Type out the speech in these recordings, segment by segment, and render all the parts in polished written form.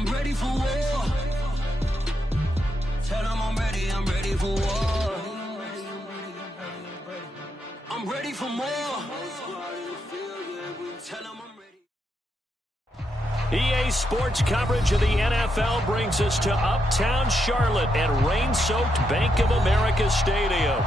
I'm ready for war. Tell them I'm ready for war. I'm ready for more. Tell them I'm ready. EA Sports coverage of the NFL brings us to Uptown Charlotte at rain-soaked Bank of America Stadium.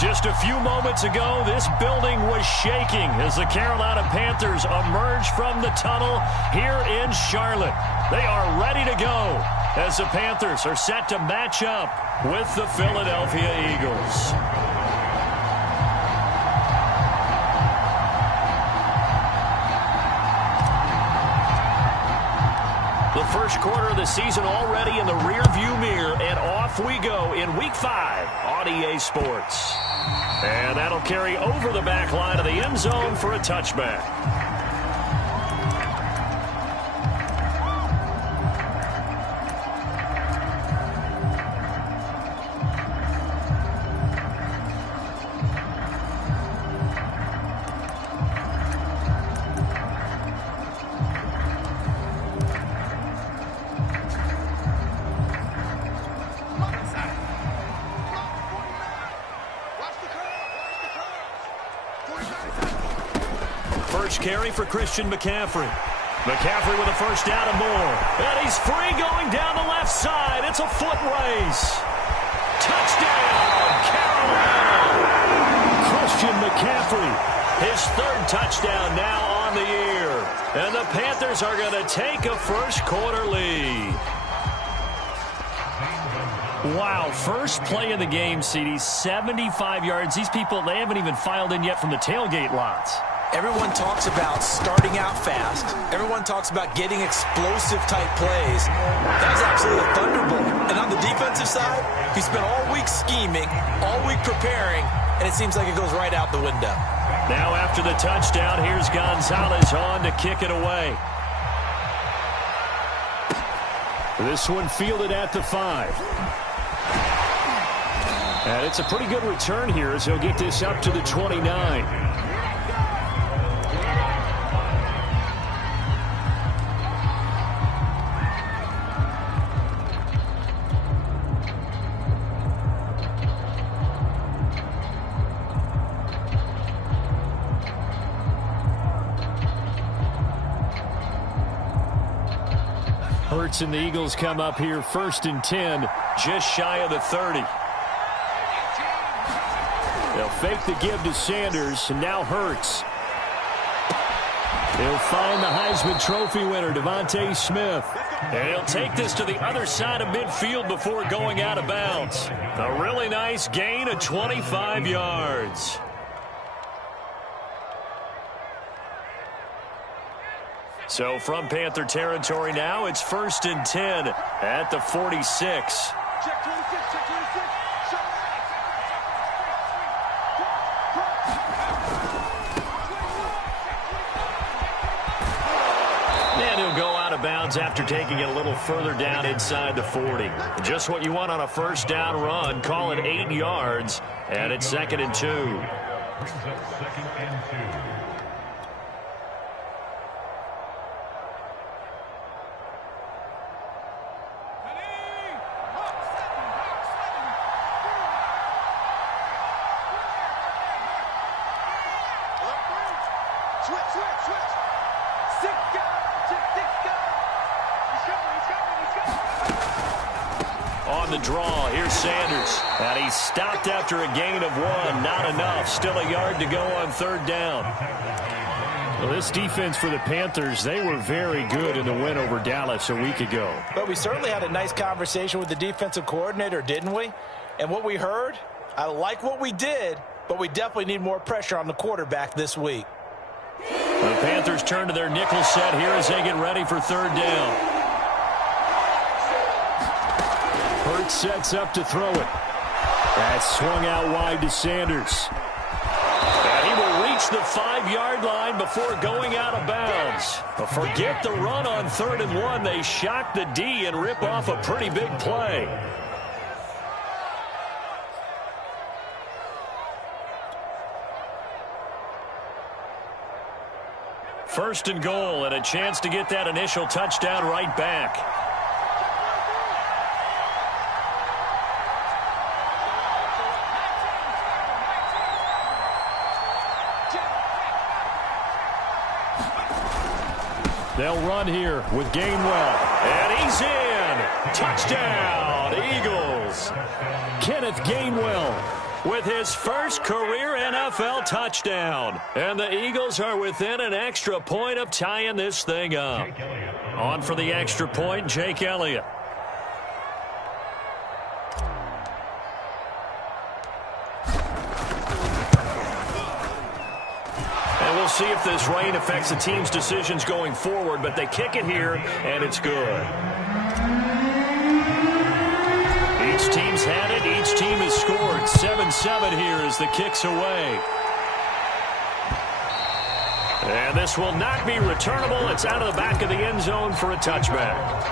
Just a few moments ago, this building was shaking as the Carolina Panthers emerged from the tunnel here in Charlotte. They are ready to go as the Panthers are set to match up with the Philadelphia Eagles. The first quarter of the season already in the rearview mirror, and off we go in Week 5 on EA Sports. And that'll carry over the back line of the end zone for a touchback. First carry for Christian McCaffrey. McCaffrey with a first down and more. And he's free going down the left side. It's a foot race. Touchdown, Carolina! Christian McCaffrey, his third touchdown now on the year. And the Panthers are going to take a first quarter lead. Wow, first play of the game, CD, 75 yards. These people, they haven't even filed in yet from the tailgate lots. Everyone talks about starting out fast. Everyone talks about getting explosive-type plays. That was absolutely a thunderbolt. And on the defensive side, he spent all week scheming, all week preparing, and it seems like it goes right out the window. Now after the touchdown, here's Gonzalez on to kick it away. This one fielded at the 5. And it's a pretty good return here as he'll get this up to the 29. Hurts and the Eagles come up here first and 10, just shy of the 30. They'll fake the give to Sanders, and now Hurts. He'll find the Heisman Trophy winner, Devontae Smith. And he'll take this to the other side of midfield before going out of bounds. A really nice gain of 25 yards. So from Panther territory now, it's first and 10 at the 46. Check 26, check 26. And he'll go out of bounds after taking it a little further down inside the 40. Just what you want on a first down run. Call it 8 yards, and it's second and 2. Brings up second and 2. On the draw, here's Sanders. And he's stopped after a gain of 1. Not enough. Still a yard to go on third down. Well, this defense for the Panthers, they were very good in the win over Dallas a week ago. But we certainly had a nice conversation with the defensive coordinator, didn't we? And what we heard, I like what we did, but we definitely need more pressure on the quarterback this week. The Panthers turn to their nickel set here as they get ready for third down. Hurts sets up to throw it. That's swung out wide to Sanders. And he will reach the 5-yard line before going out of bounds. But forget the run on third and 1. They shock the D and rip off a pretty big play. First and goal, and a chance to get that initial touchdown right back. They'll run here with Gainwell. And he's in. Touchdown, Eagles. Kenneth Gainwell with his first career NFL touchdown. And the Eagles are within an extra point of tying this thing up. On for the extra point, Jake Elliott. And we'll see if this rain affects the team's decisions going forward, but they kick it here, and it's good. Each team's had it. Each team has scored. 7-7 here as the kick's away. And this will not be returnable. It's out of the back of the end zone for a touchback.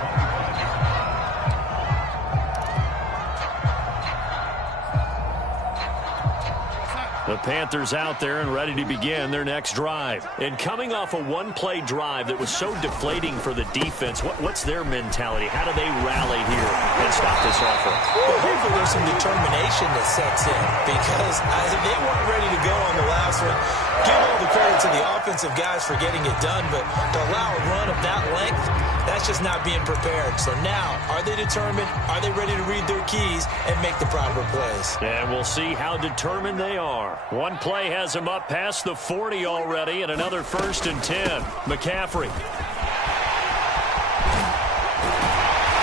The Panthers out there and ready to begin their next drive. And coming off a one-play drive that was so deflating for the defense, what's their mentality? How do they rally here and stop this offense? Well, hopefully there's some determination that sets in because they weren't ready to go on the last one. Give all the credit to the offensive guys for getting it done, but to allow a run of that length, that's just not being prepared. So now, are they determined? Are they ready to read their keys and make the proper plays? And we'll see how determined they are. One play has them up past the 40 already, and another 1st and 10. McCaffrey.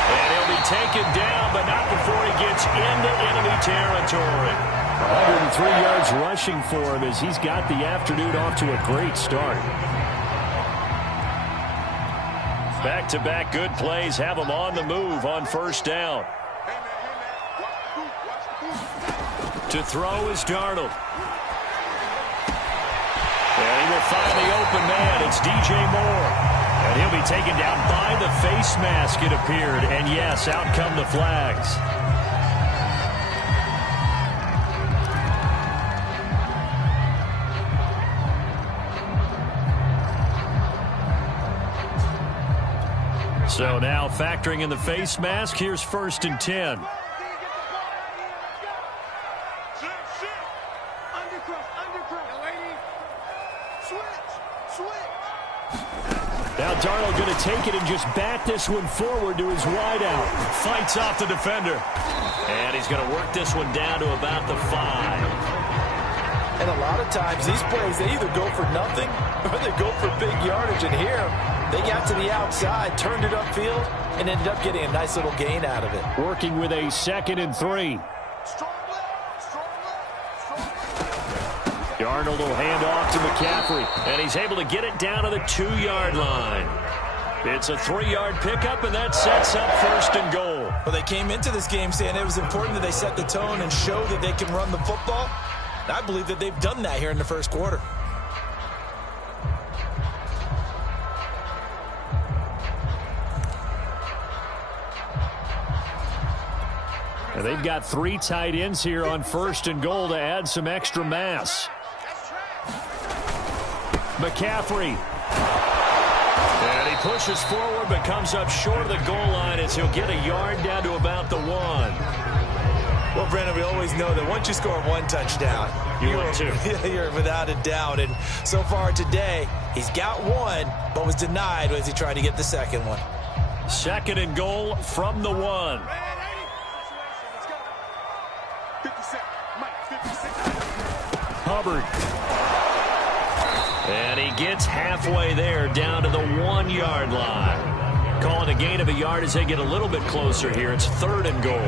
And he'll be taken down, but not before he gets into enemy territory. 103 yards rushing for him as he's got the afternoon off to a great start. Back-to-back good plays have him on the move on 1st down. To throw is Darnold. And he will find the open man. It's DJ Moore. And he'll be taken down by the face mask, it appeared. And yes, out come the flags. So now factoring in the face mask, here's 1st and 10. Now Darnold going to take it and just bat this one forward to his wideout. Fights off the defender. And he's going to work this one down to about the 5. And a lot of times these plays, they either go for nothing or they go for big yardage. And here, they got to the outside, turned it upfield, and ended up getting a nice little gain out of it. Working with a 2nd and 3. Darnold will hand off to McCaffrey, and he's able to get it down to the 2-yard line. It's a 3-yard pickup, and that sets up 1st and goal. Well, they came into this game saying it was important that they set the tone and show that they can run the football. And I believe that they've done that here in the 1st quarter. And they've got 3 tight ends here on 1st and goal to add some extra mass. McCaffrey. And he pushes forward but comes up short of the goal line as he'll get a yard down to about the 1. Well, Brandon, we always know that once you score 1 touchdown, you're without a doubt. And so far today, he's got 1, but was denied as he tried to get the 2nd one. 2nd and goal from the 1. Hubbard. And he gets halfway there down to the 1-yard line. Calling a gain of a yard as they get a little bit closer here. It's 3rd and goal.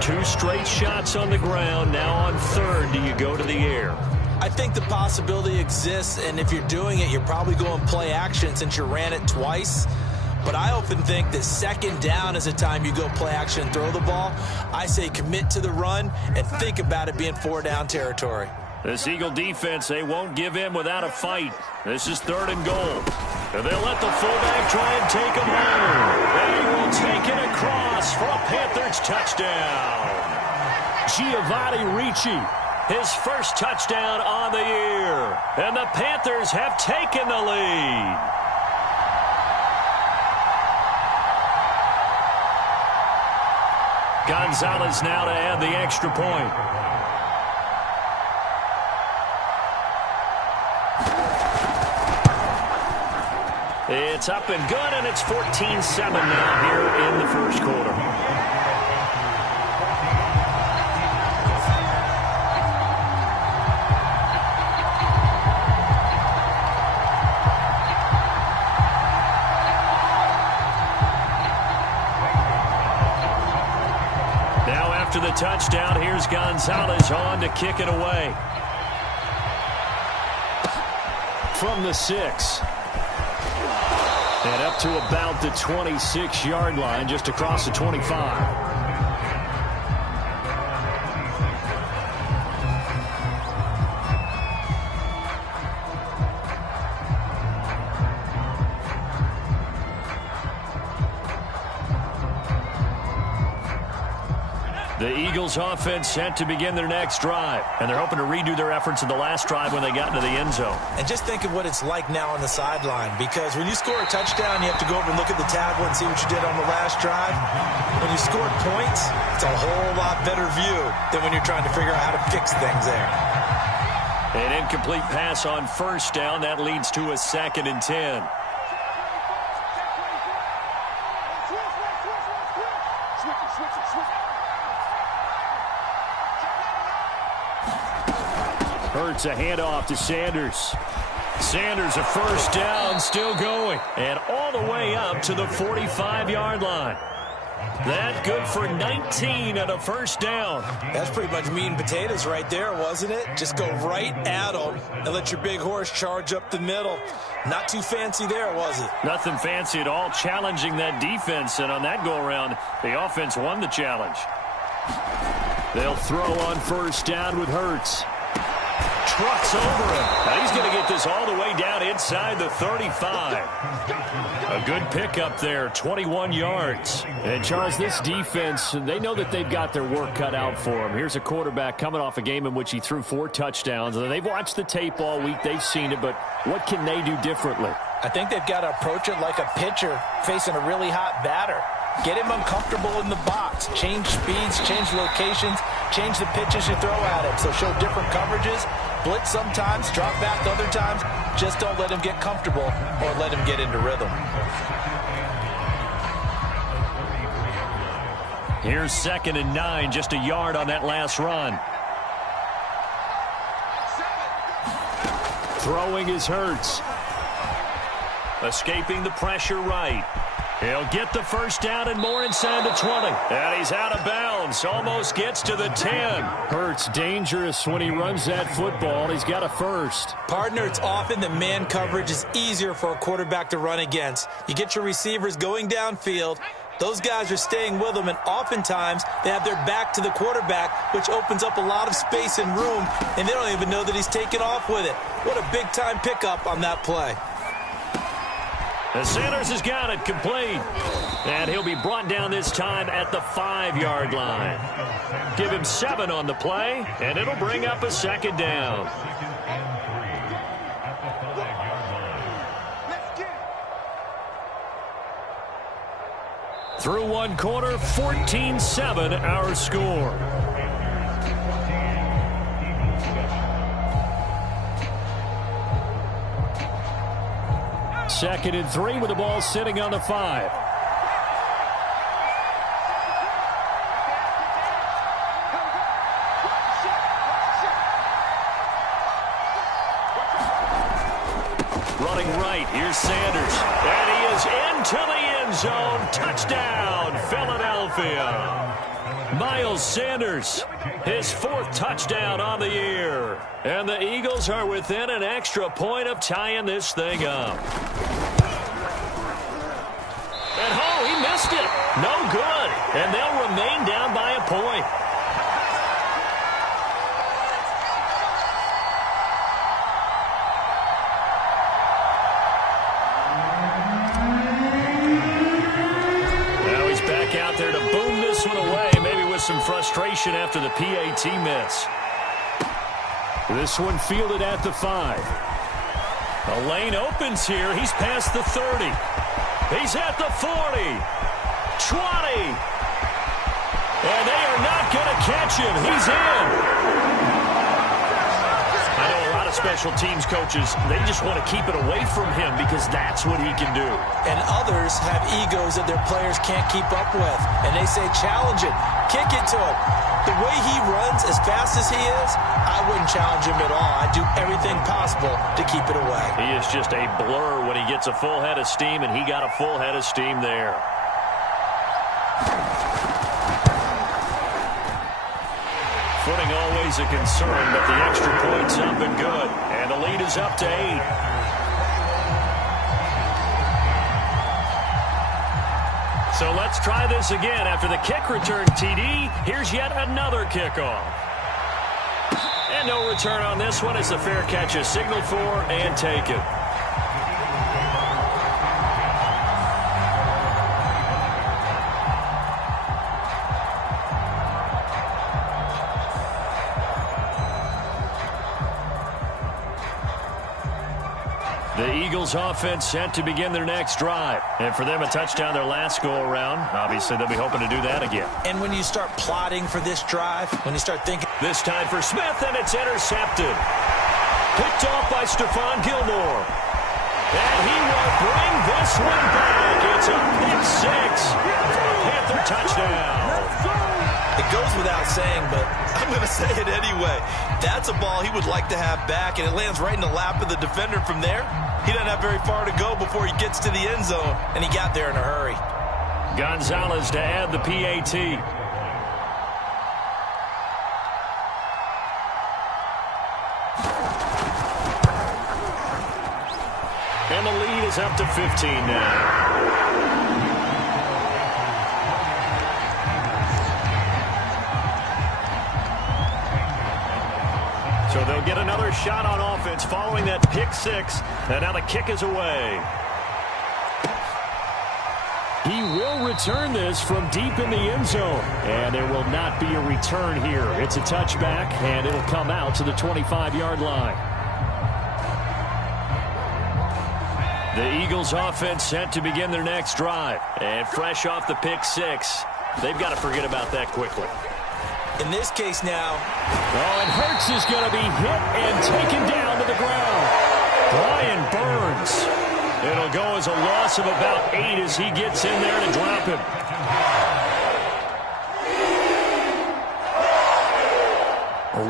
2 straight shots on the ground. Now on 3rd, do you go to the air? I think the possibility exists, and if you're doing it, you're probably going play action since you ran it twice. But I often think that 2nd down is a time you go play action and throw the ball. I say commit to the run and think about it being 4-down territory. This Eagle defense, they won't give in without a fight. This is 3rd and goal. And they'll let the fullback try and take him home. And he will take it across for a Panthers touchdown. Giovanni Ricci, his first touchdown on the year. And the Panthers have taken the lead. Gonzalez now to add the extra point. It's up and good, and it's 14-7 now here in the first quarter. After the touchdown, here's Gonzalez on to kick it away. From the 6. And up to about the 26-yard line, just across the 25. The Eagles offense set to begin their next drive, and they're hoping to redo their efforts in the last drive when they got into the end zone. And just think of what it's like now on the sideline, because when you score a touchdown, you have to go over and look at the tablet and see what you did on the last drive. When you scored points, it's a whole lot better view than when you're trying to figure out how to fix things there. An incomplete pass on first down. That leads to a 2nd and 10. Hurts a handoff to Sanders. Sanders a first down, still going. And all the way up to the 45-yard line. That good for 19 and a first down. That's pretty much meat and potatoes right there, wasn't it? Just go right at them and let your big horse charge up the middle. Not too fancy there, was it? Nothing fancy at all, challenging that defense. And on that go-around, the offense won the challenge. They'll throw on first down with Hurts. Trucks over him. Now he's going to get this all the way down inside the 35. A good pickup there, 21 yards. And, Charles, this defense, they know that they've got their work cut out for them. Here's a quarterback coming off a game in which he threw 4 touchdowns. They've watched the tape all week. They've seen it, but what can they do differently? I think they've got to approach it like a pitcher facing a really hot batter. Get him uncomfortable in the box. Change speeds, change locations, change the pitches you throw at him. So show different coverages. Blitz sometimes, drop back other times. Just don't let him get comfortable or let him get into rhythm. Here's 2nd and 9, just a yard on that last run. Throwing is Hurts. Escaping the pressure right. He'll get the first down and more inside the 20. And he's out of bounds. Almost gets to the 10. Hurts dangerous when he runs that football. He's got a first. Partner, it's often that man coverage is easier for a quarterback to run against. You get your receivers going downfield. Those guys are staying with them, and oftentimes they have their back to the quarterback, which opens up a lot of space and room, and they don't even know that he's taken off with it. What a big-time pickup on that play. And Sanders has got it complete. And he'll be brought down this time at the 5-yard line. Give him 7 on the play, and it'll bring up a 2nd down. Through one quarter, 14-7 our score. Second and 3 with the ball sitting on the 5. Running right, here's Sanders. And he is into the end zone. Touchdown, Philadelphia. Miles Sanders, his 4th touchdown on the year. And the Eagles are within an extra point of tying this thing up. And he missed it. No good. And they'll remain down by a point. Now he's back out there to boom this one away, maybe with some frustration after the PAT miss. This one fielded at the 5. A lane opens here. He's past the 30. He's at the 40. 20. And they are not going to catch him. He's in. I know a lot of of special teams coaches, they just want to keep it away from him because that's what he can do. And others have egos that their players can't keep up with. And they say, challenge it, kick it to him. The way he runs as fast as he is, I wouldn't challenge him at all. I'd do everything possible to keep it away. He is just a blur when he gets a full head of steam, and he got a full head of steam there. Footing always a concern, but the extra point's up and good. And the lead is up to 8. So let's try this again. After the kick return TD, here's yet another kickoff. And no return on this one. It's a fair catch is signaled for and taken. The Eagles offense set to begin their next drive. And for them, a touchdown their last go-around. Obviously, they'll be hoping to do that again. And when you start plotting for this drive, when you start thinking... This time for Smith, and it's intercepted. Picked off by Stephon Gilmore. And he will bring this one back. It's a pick six. Panther touchdown. It goes without saying, but I'm going to say it anyway. That's a ball he would like to have back, and it lands right in the lap of the defender from there. He doesn't have very far to go before he gets to the end zone, and he got there in a hurry. Gonzalez to add the PAT. And the lead is up to 15 now. So they'll get another shot on offense following that pick six. And now the kick is away. He will return this from deep in the end zone. And there will not be a return here. It's a touchback, and it'll come out to the 25-yard line. The Eagles offense set to begin their next drive. And fresh off the pick six, they've got to forget about that quickly. In this case now. Oh, and Hurts is going to be hit and taken down to the ground. Brian Burns. It'll go as a loss of about 8 as he gets in there to drop him.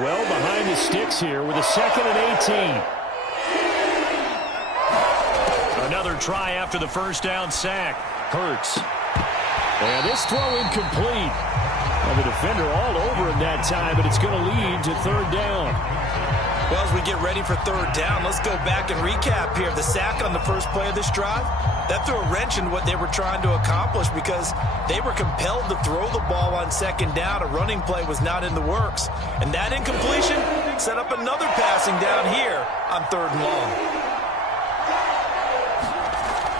Well behind the sticks here with a 2nd and 18. Another try after the first down sack. Hurts. And this throw incomplete. And the defender all over him that time, but it's going to lead to 3rd down. Well, as we get ready for 3rd down, let's go back and recap here. The sack on the first play of this drive, that threw a wrench in what they were trying to accomplish because they were compelled to throw the ball on 2nd down. A running play was not in the works. And that incompletion set up another passing down here on 3rd and long.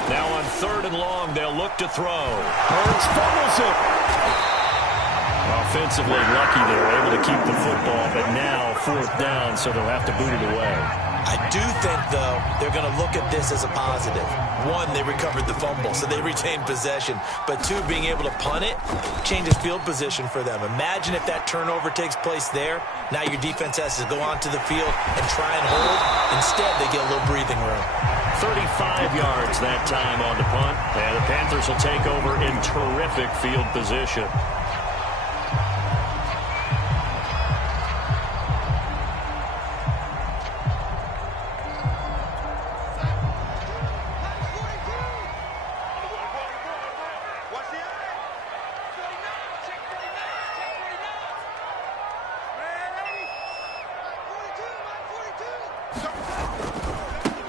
Now on 3rd and long, they'll look to throw. Hurts fumbles it. Offensively lucky they were able to keep the football, but now 4th down, so they'll have to boot it away. I do think, though, they're going to look at this as a positive. 1, they recovered the fumble, so they retained possession. But 2, being able to punt it changes field position for them. Imagine if that turnover takes place there. Now your defense has to go onto the field and try and hold. Instead, they get a little breathing room. 35 yards that time on the punt, and the Panthers will take over in terrific field position.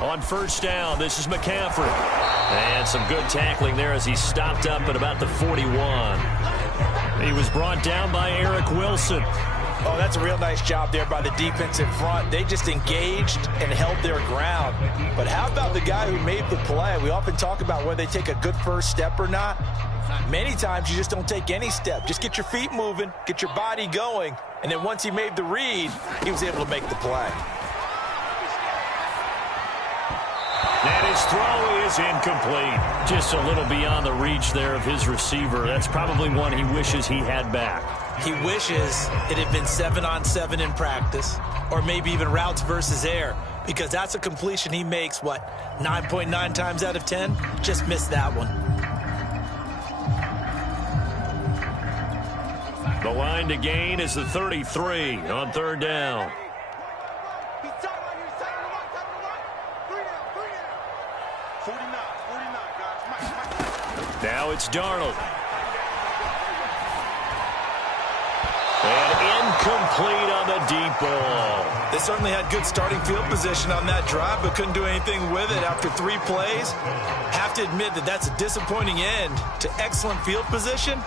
On 1st down, this is McCaffrey. And some good tackling there as he stopped up at about the 41. He was brought down by Eric Wilson. Oh, that's a real nice job there by the defense in front. They just engaged and held their ground. But how about the guy who made the play? We often talk about whether they take a good first step or not. Many times you just don't take any step. Just get your feet moving, get your body going. And then once he made the read, he was able to make the play. And his throw is incomplete. Just a little beyond the reach there of his receiver. That's probably one he wishes he had back. He wishes it had been 7-on-7 in practice, or maybe even routes versus air, because that's a completion he makes, 9.9 times out of 10? Just missed that one. The line to gain is the 33 on third down. Now it's Darnold. And incomplete on the deep ball. They certainly had good starting field position on that drive, but couldn't do anything with it after 3 plays. Have to admit that that's a disappointing end to excellent field position.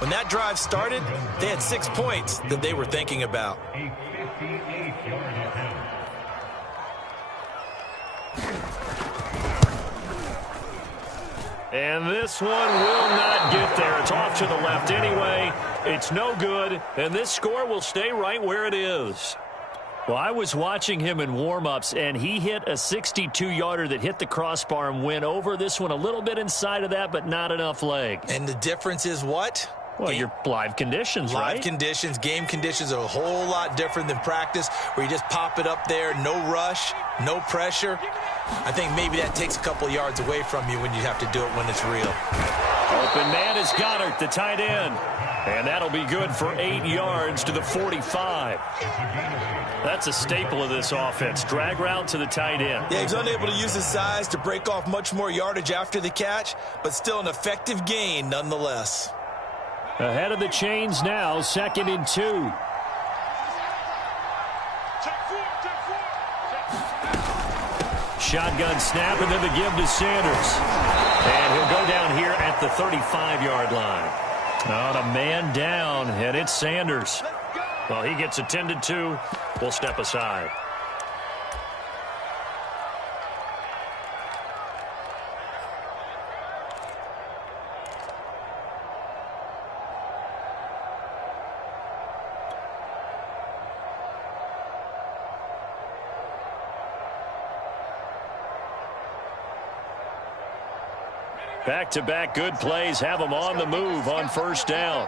When that drive started, they had 6 points that they were thinking about. A 58-yard attempt. And this one will not get there. It's off to the left anyway. It's no good, and this score will stay right where it is. Well, I was watching him in warm-ups, and he hit a 62-yarder that hit the crossbar and went over. This one a little bit inside of that, but not enough leg. And the difference is what? Well, your live conditions, right? Live conditions, game conditions are a whole lot different than practice, where you just pop it up there, no rush, no pressure. I think maybe that takes a couple yards away from you when you have to do it when it's real. Open man is Goddard, the tight end. And that'll be good for 8 yards to the 45. That's a staple of this offense. Drag route to the tight end. Yeah, he's unable to use his size to break off much more yardage after the catch, but still an effective gain nonetheless. Ahead of the chains now, 2nd and 2. Shotgun snap, and then the give to Sanders. And he'll go down here at the 35-yard line. On a man down, and it's Sanders. Well, he gets attended to. We'll step aside. Back-to-back good plays have them on the move on first down.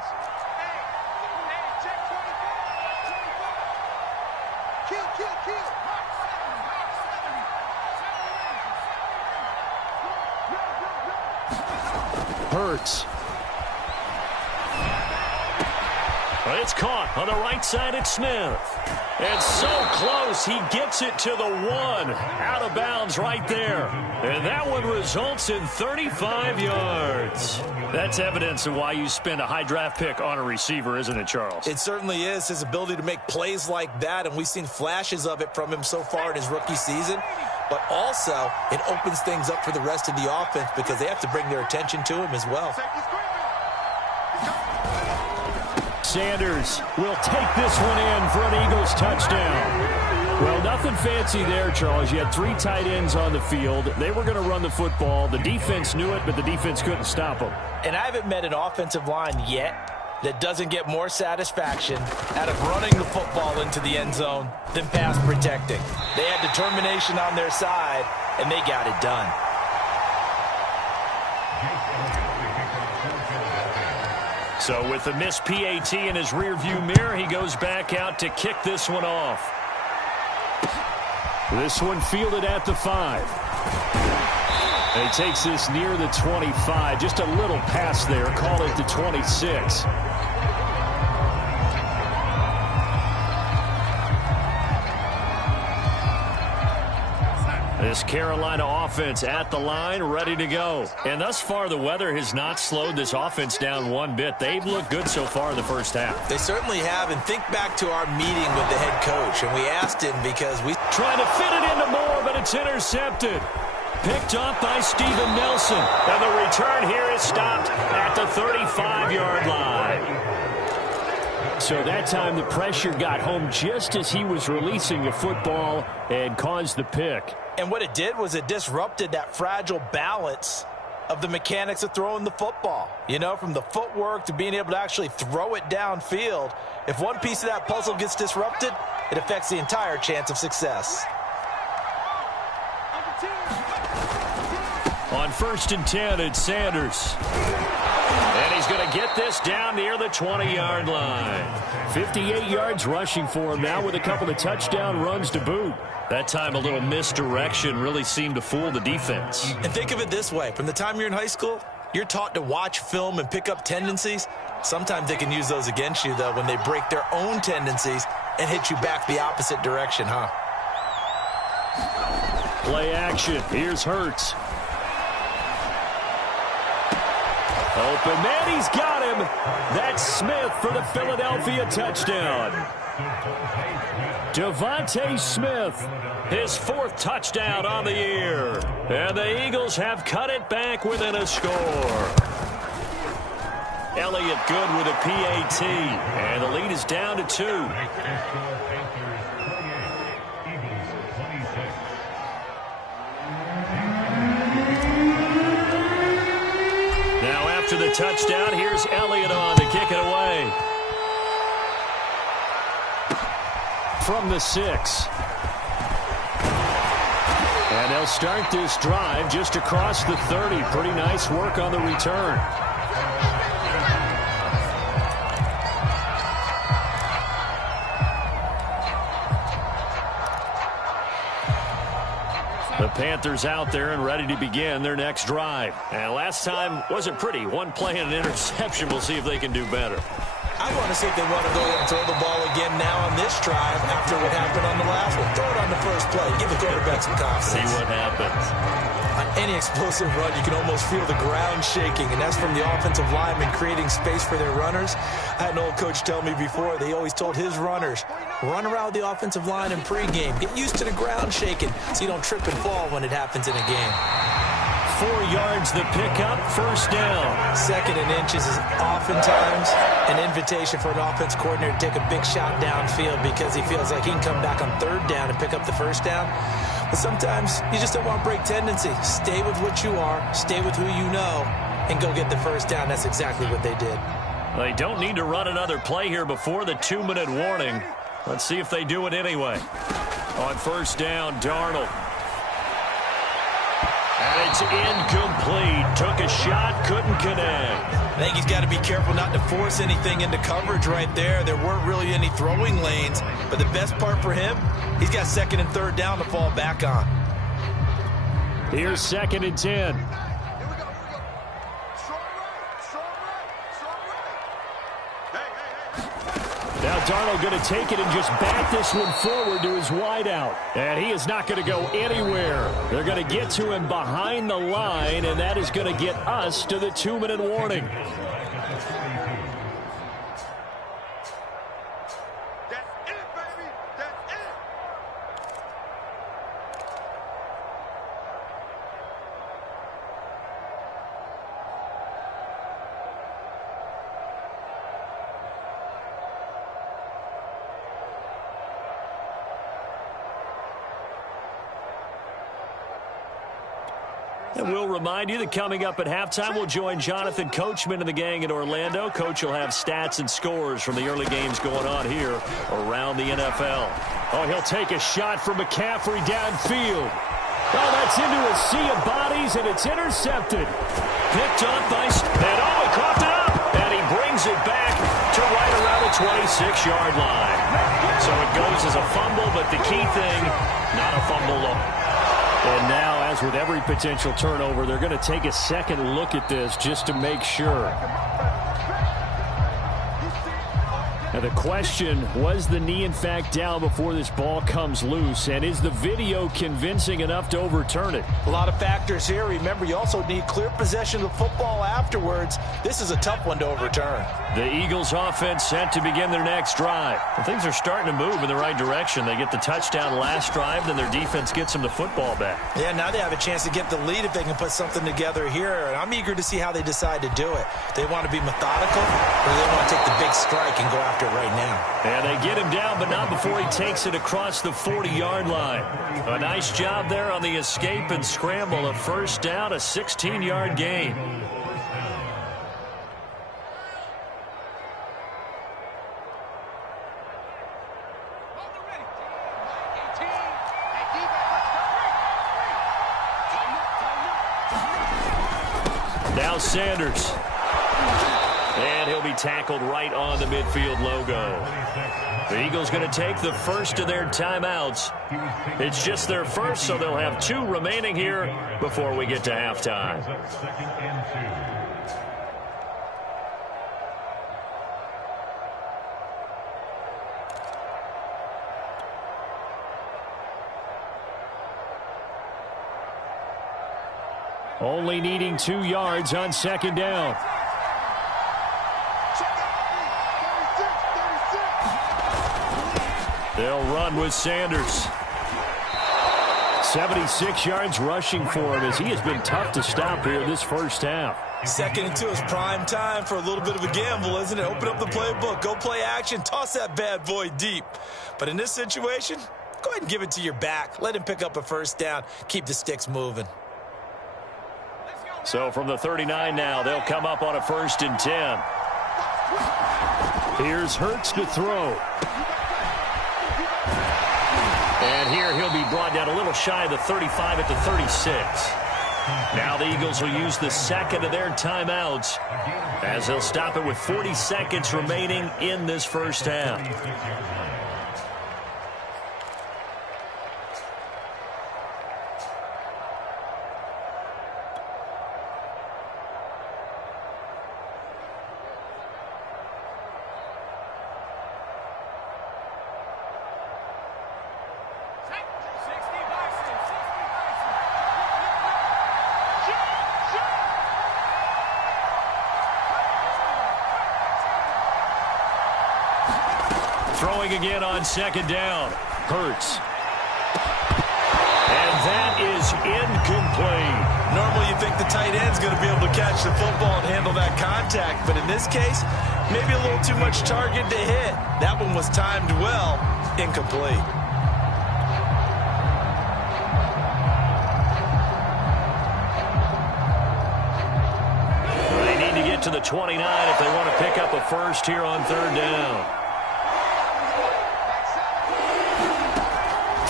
Hurts. Well, it's caught on the right side at Smith. And so close, he gets it to the 1. Out of bounds right there. And that one results in 35 yards. That's evidence of why you spend a high draft pick on a receiver, isn't it, Charles? It certainly is, his ability to make plays like that, and we've seen flashes of it from him so far in his rookie season. But also, it opens things up for the rest of the offense because they have to bring their attention to him as well. Sanders will take this one in for an Eagles touchdown. Well, nothing fancy there, Charles. You had 3 tight ends on the field. They were going to run the football. The defense knew it, but the defense couldn't stop them. And I haven't met an offensive line yet that doesn't get more satisfaction out of running the football into the end zone than pass protecting. They had determination on their side, and they got it done. So with the missed PAT in his rearview mirror, he goes back out to kick this one off. This one fielded at the 5. And he takes this near the 25. Just a little pass there. Call it the 26. This Carolina offense at the line, ready to go. And thus far, the weather has not slowed this offense down one bit. They've looked good so far in the first half. They certainly have. And think back to our meeting with the head coach. And we asked him because we... Trying to fit it into Moore, but it's intercepted. Picked up by Steven Nelson. And the return here is stopped at the 35-yard line. So that time the pressure got home just as he was releasing the football and caused the pick. And what it did was it disrupted that fragile balance of the mechanics of throwing the football. You know, from the footwork to being able to actually throw it downfield. If one piece of that puzzle gets disrupted, it affects the entire chance of success. On 1st and 10, it's Sanders. And he's going to get this down near the 20-yard line. 58 yards rushing for him now with a couple of touchdown runs to boot. That time a little misdirection really seemed to fool the defense. And think of it this way. From the time you're in high school, you're taught to watch film and pick up tendencies. Sometimes they can use those against you, though, when they break their own tendencies and hit you back the opposite direction, huh? Play action. Here's Hurts. Open man, he's got him. That's Smith for the Philadelphia touchdown. Devontae Smith, his 4th touchdown on the year. And the Eagles have cut it back within a score. Elliott good with a PAT. And the lead is down to 2. Now after the touchdown, here's Elliott on to kick it away. From the 6. And they'll start this drive just across the 30. Pretty nice work on the return. The Panthers out there and ready to begin their next drive. And last time wasn't pretty. One play and an interception. We'll see if they can do better. I want to see if they want to go ahead and throw the ball again now on this drive after what happened on the last one. Throw it on the first play. Give the quarterback some confidence. See what happens. On any explosive run, you can almost feel the ground shaking, and that's from the offensive linemen creating space for their runners. I had an old coach tell me before, they always told his runners, run around the offensive line in pregame. Get used to the ground shaking so you don't trip and fall when it happens in a game. 4 yards the pickup, 1st down. 2nd and inches is oftentimes an invitation for an offense coordinator to take a big shot downfield because he feels like he can come back on 3rd down and pick up the 1st down. But sometimes you just don't want to break tendency. Stay with what you are, stay with who you know, and go get the 1st down. That's exactly what they did. They don't need to run another play here before the 2-minute warning. Let's see if they do it anyway. On 1st down, Darnold. And it's incomplete. Took a shot, couldn't connect. I think he's got to be careful not to force anything into coverage right there. There weren't really any throwing lanes. But the best part for him, he's got 2nd and 3rd down to fall back on. Here's 2nd and 10. Now Darnold going to take it and just bat this one forward to his wideout. And he is not going to go anywhere. They're going to get to him behind the line, and that is going to get us to the 2-minute warning. And we'll remind you that coming up at halftime, we'll join Jonathan Coachman and the gang in Orlando. Coach will have stats and scores from the early games going on here around the NFL. Oh, he'll take a shot from McCaffrey downfield. Oh, that's into a sea of bodies, and it's intercepted. Picked up by... And oh, he coughed it up! And he brings it back to right around the 26-yard line. So it goes as a fumble, but the key thing, not a fumble look. And now, as with every potential turnover, they're going to take a second look at this just to make sure. Now the question, was the knee in fact down before this ball comes loose? And is the video convincing enough to overturn it? A lot of factors here. Remember, you also need clear possession of the football afterwards. This is a tough one to overturn. The Eagles offense set to begin their next drive. Well, things are starting to move in the right direction. They get the touchdown last drive, then their defense gets them the football back. Yeah, now they have a chance to get the lead if they can put something together here. And I'm eager to see how they decide to do it. They want to be methodical, or they want to take the big strike and go after it right now. And they get him down, but not before he takes it across the 40-yard line. A nice job there on the escape and scramble. A 1st down, a 16-yard gain. Now Sanders. And he'll be tackled right on the midfield logo. The Eagles going to take the first of their timeouts. It's just their first, so they'll have 2 remaining here before we get to halftime. Second and 2. Only needing 2 yards on second down. They'll run with Sanders. 76 yards rushing for him as he has been tough to stop here this first half. Second and 2 is prime time for a little bit of a gamble, isn't it? Open up the playbook, go play action, toss that bad boy deep. But in this situation, go ahead and give it to your back. Let him pick up a first down. Keep the sticks moving. So from the 39 now, they'll come up on a 1st and 10. Here's Hurts to throw. And here he'll be brought down a little shy of the 35 at the 36. Now the Eagles will use the second of their timeouts as they'll stop it with 40 seconds remaining in this first half. Throwing again on second down. Hurts. And that is incomplete. Normally you think the tight end's going to be able to catch the football and handle that contact, but in this case, maybe a little too much target to hit. That one was timed well. Incomplete. They need to get to the 29 if they want to pick up a first here on third down.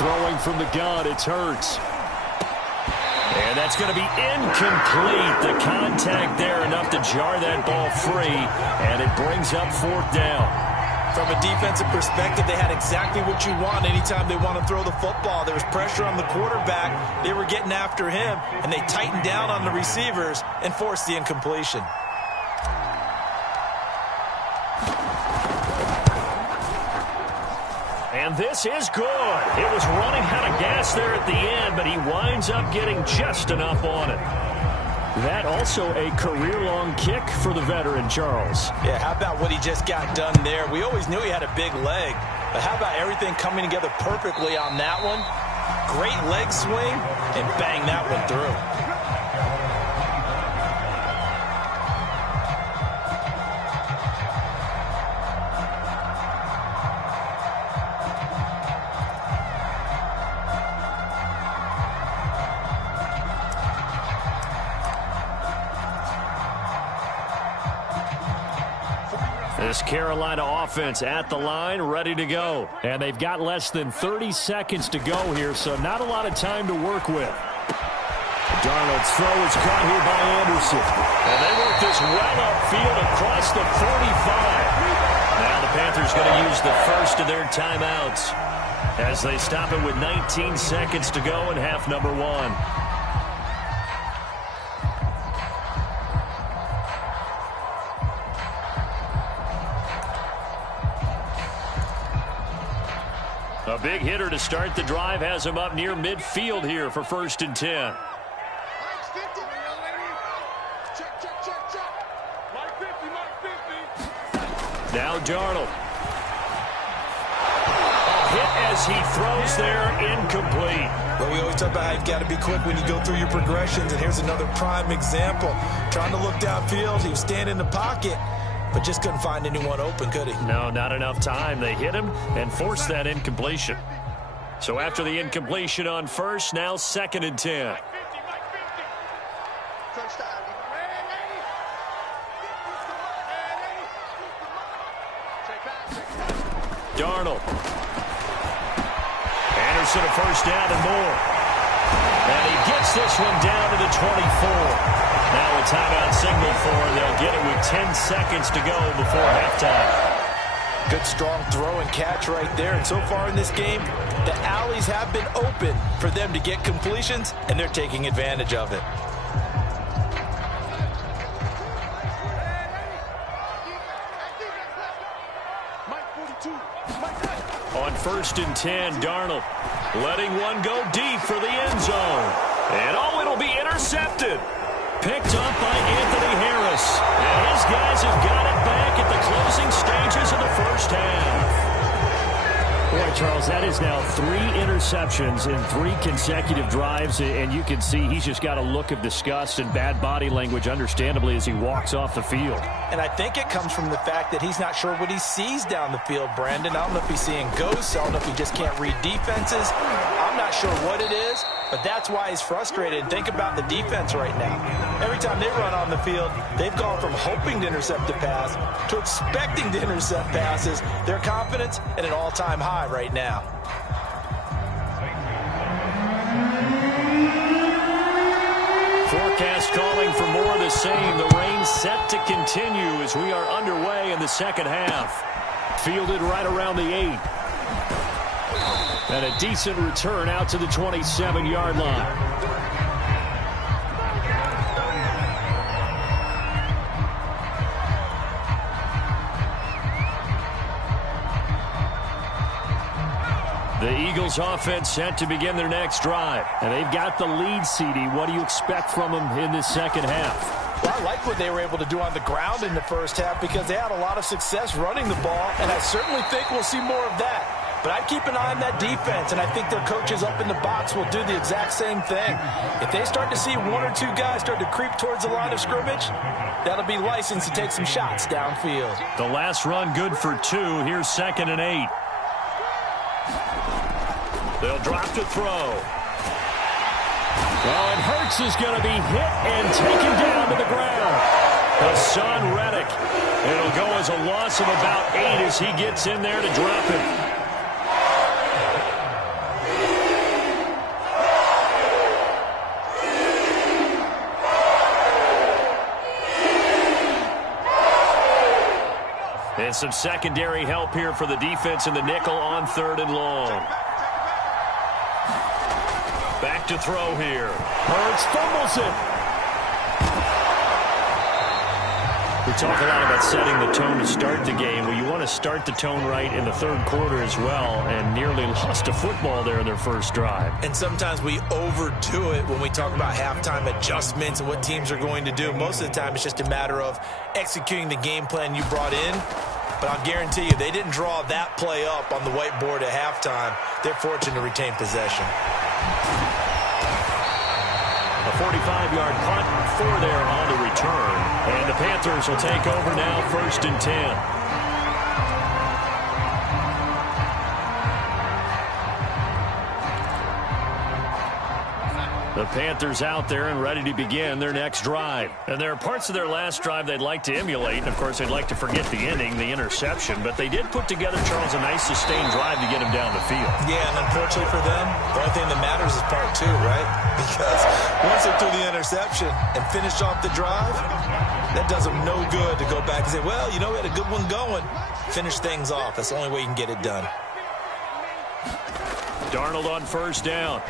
Throwing from the gun, it's Hurts. And that's going to be incomplete. The contact there enough to jar that ball free, and it brings up 4th down. From a defensive perspective, they had exactly what you want anytime they want to throw the football. There was pressure on the quarterback. They were getting after him, and they tightened down on the receivers and forced the incompletion. And this is good. It was running out of gas there at the end, but he winds up getting just enough on it. That also a career-long kick for the veteran, Charles. Yeah, how about what he just got done there? We always knew he had a big leg, but how about everything coming together perfectly on that one? Great leg swing, and bang that one through. This Carolina offense at the line, ready to go. And they've got less than 30 seconds to go here, so not a lot of time to work with. Darnold's throw is caught here by Anderson. And they work this well upfield across the 45. Now the Panthers going to use the first of their timeouts as they stop it with 19 seconds to go in half number 1. A big hitter to start the drive has him up near midfield here for 1st and 10. Now Darnold. Hit as he throws there, incomplete. Well, we always talk about how you've got to be quick when you go through your progressions, and here's another prime example. Trying to look downfield, he was standing in the pocket, but just couldn't find anyone open, could he? No, not enough time. They hit him and forced that incompletion. So after the incompletion on first, now 2nd and 10. Darnold. Anderson a first down and more. And he gets this one down to the 24. Now a timeout signal for him. They'll get it with 10 seconds to go before halftime. Good strong throw and catch right there. And so far in this game, the alleys have been open for them to get completions, and they're taking advantage of it. On 1st and 10, Darnold letting one go deep for the end zone. And it'll be intercepted. Picked up by Anthony Harris. And his guys have got it back at the closing stages of the first half. Boy, Charles, that is now 3 interceptions in 3 consecutive drives, and you can see he's just got a look of disgust and bad body language, understandably, as he walks off the field. And I think it comes from the fact that he's not sure what he sees down the field, Brandon. I don't know if he's seeing ghosts. I don't know if he just can't read defenses. I'm not sure what it is, but that's why he's frustrated. Think about the defense right now. Every time they run on the field, they've gone from hoping to intercept a pass to expecting to intercept passes. Their confidence at an all-time high right now. Forecast calling for more of the same. The rain set to continue as we are underway in the second half. Fielded right around the 8. And a decent return out to the 27-yard line. The Eagles offense set to begin their next drive. And they've got the lead, CD. What do you expect from them in this second half? Well, I like what they were able to do on the ground in the first half because they had a lot of success running the ball, and I certainly think we'll see more of that. But I'd keep an eye on that defense, and I think their coaches up in the box will do the exact same thing. If they start to see 1 or 2 guys start to creep towards the line of scrimmage, that'll be licensed to take some shots downfield. The last run good for 2. Here's 2nd and 8. They'll drop to throw. Well, and Hurts is going to be hit and taken down to the ground. Hassan Reddick. It'll go as a loss of about 8 as he gets in there to drop it. And some secondary help here for the defense in the nickel on 3rd and long. Back to throw here. Hurts fumbles it. We talk a lot about setting the tone to start the game. Well, you want to start the tone right in the 3rd quarter as well, and nearly lost a football there in their first drive. And sometimes we overdo it when we talk about halftime adjustments and what teams are going to do. Most of the time, it's just a matter of executing the game plan you brought in. But I'll guarantee you, they didn't draw that play up on the whiteboard at halftime. They're fortunate to retain possession. A 45-yard punt, 4 there on the return. And the Panthers will take over now, 1st and 10. The Panthers out there and ready to begin their next drive. And there are parts of their last drive they'd like to emulate. And, of course, they'd like to forget the ending, the interception. But they did put together, Charles, a nice sustained drive to get him down the field. Yeah, and unfortunately for them, the only thing that matters is part 2, right? Because once they threw the interception and finished off the drive, that does them no good to go back and say, well, you know, we had a good one going. Finish things off. That's the only way you can get it done. Darnold on 1st down.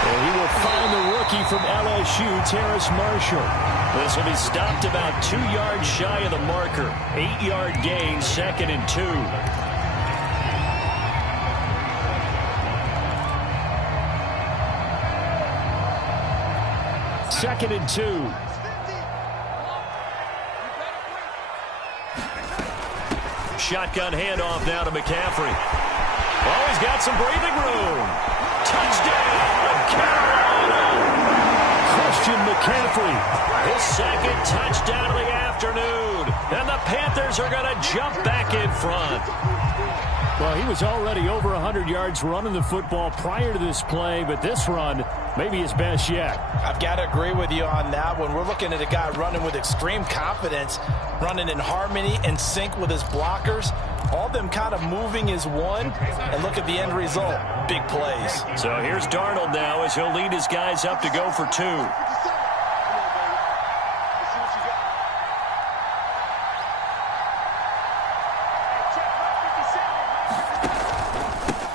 And he will find the rookie from LSU, Terrace Marshall. This will be stopped about 2 yards shy of the marker. 8-yard gain, 2nd and 2. Second and 2. Shotgun handoff now to McCaffrey. Oh, he's got some breathing room. Touchdown, Carolina. Christian McCaffrey, his 2nd touchdown of the afternoon. And the Panthers are going to jump back in front. Well, he was already over 100 yards running the football prior to this play, but this run may be his best yet. I've got to agree with you on that one. We're looking at a guy running with extreme confidence, running in harmony and sync with his blockers. All of them kind of moving as one, and look at the end result. Big plays. So here's Darnold now as he'll lead his guys up to go for 2.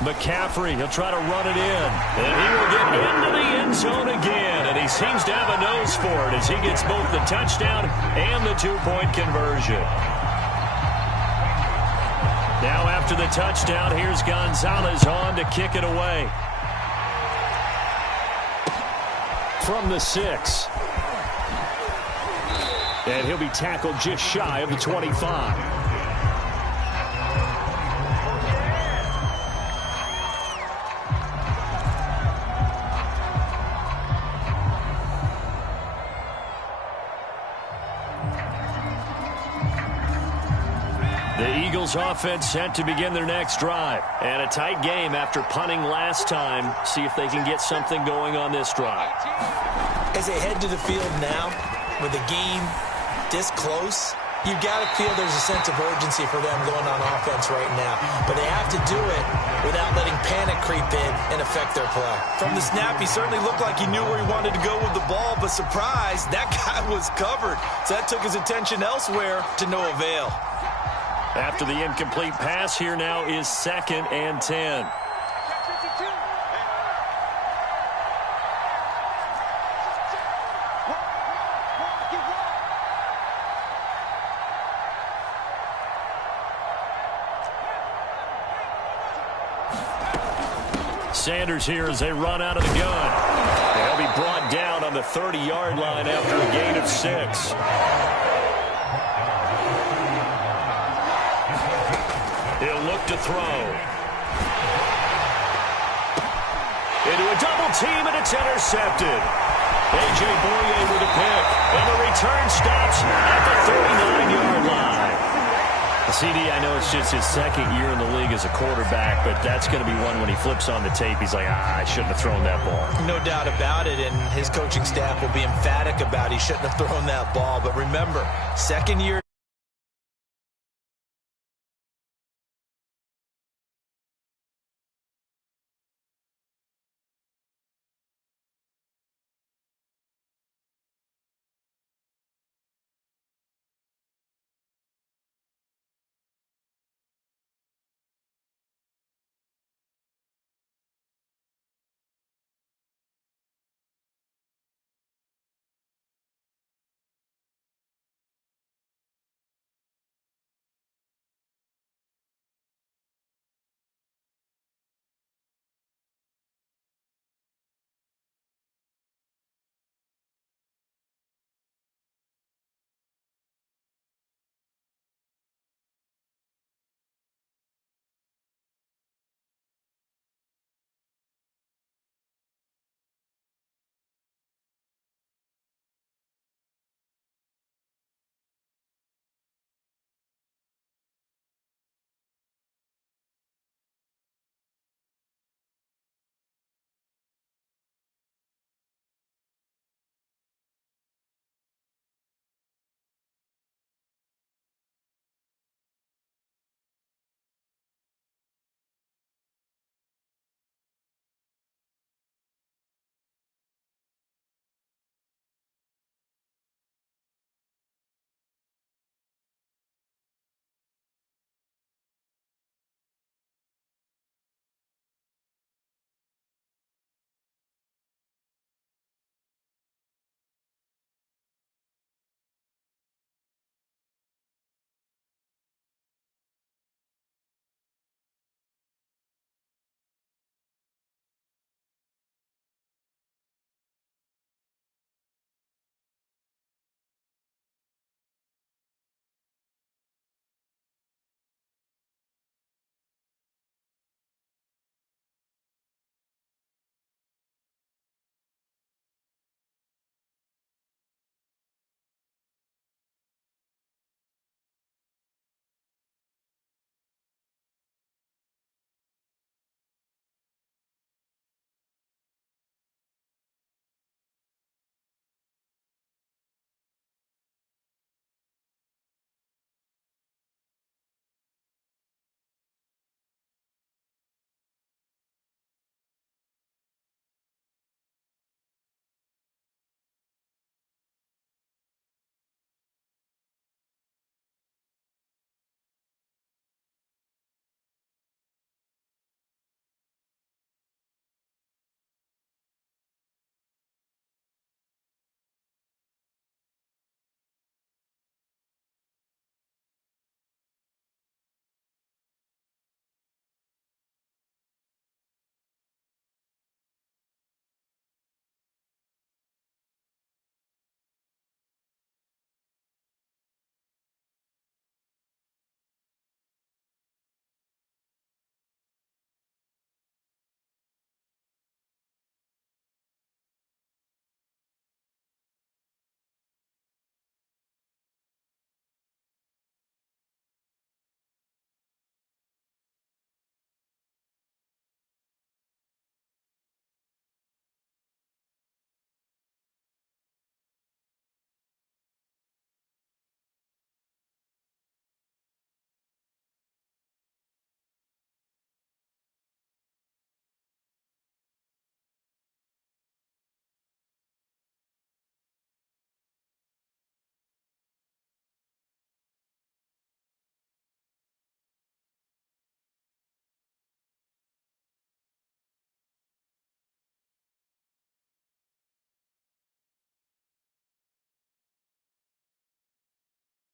McCaffrey, he'll try to run it in. And he will get into the end zone again. And he seems to have a nose for it as he gets both the touchdown and the 2-point conversion. Now after the touchdown, here's Gonzalez on to kick it away. From the 6. And he'll be tackled just shy of the 25. The Eagles offense set to begin their next drive. And a tight game after punting last time. See if they can get something going on this drive. As they head to the field now, with the game this close, you've got to feel there's a sense of urgency for them going on offense right now. But they have to do it without letting panic creep in and affect their play. From the snap, he certainly looked like he knew where he wanted to go with the ball, but surprise, that guy was covered. So that took his attention elsewhere to no avail. After the incomplete pass, here now is 2nd and 10. Sanders here as they run out of the gun. They'll be brought down on the 30-yard line after a gain of 6. He'll look to throw. Into a double team, and it's intercepted. A.J. Boye with a pick. And the return stops at the 39-yard line. CD, I know it's just his 2nd year in the league as a quarterback, but that's going to be one when he flips on the tape. He's like, I shouldn't have thrown that ball. No doubt about it, and his coaching staff will be emphatic about he shouldn't have thrown that ball. But remember, 2nd year.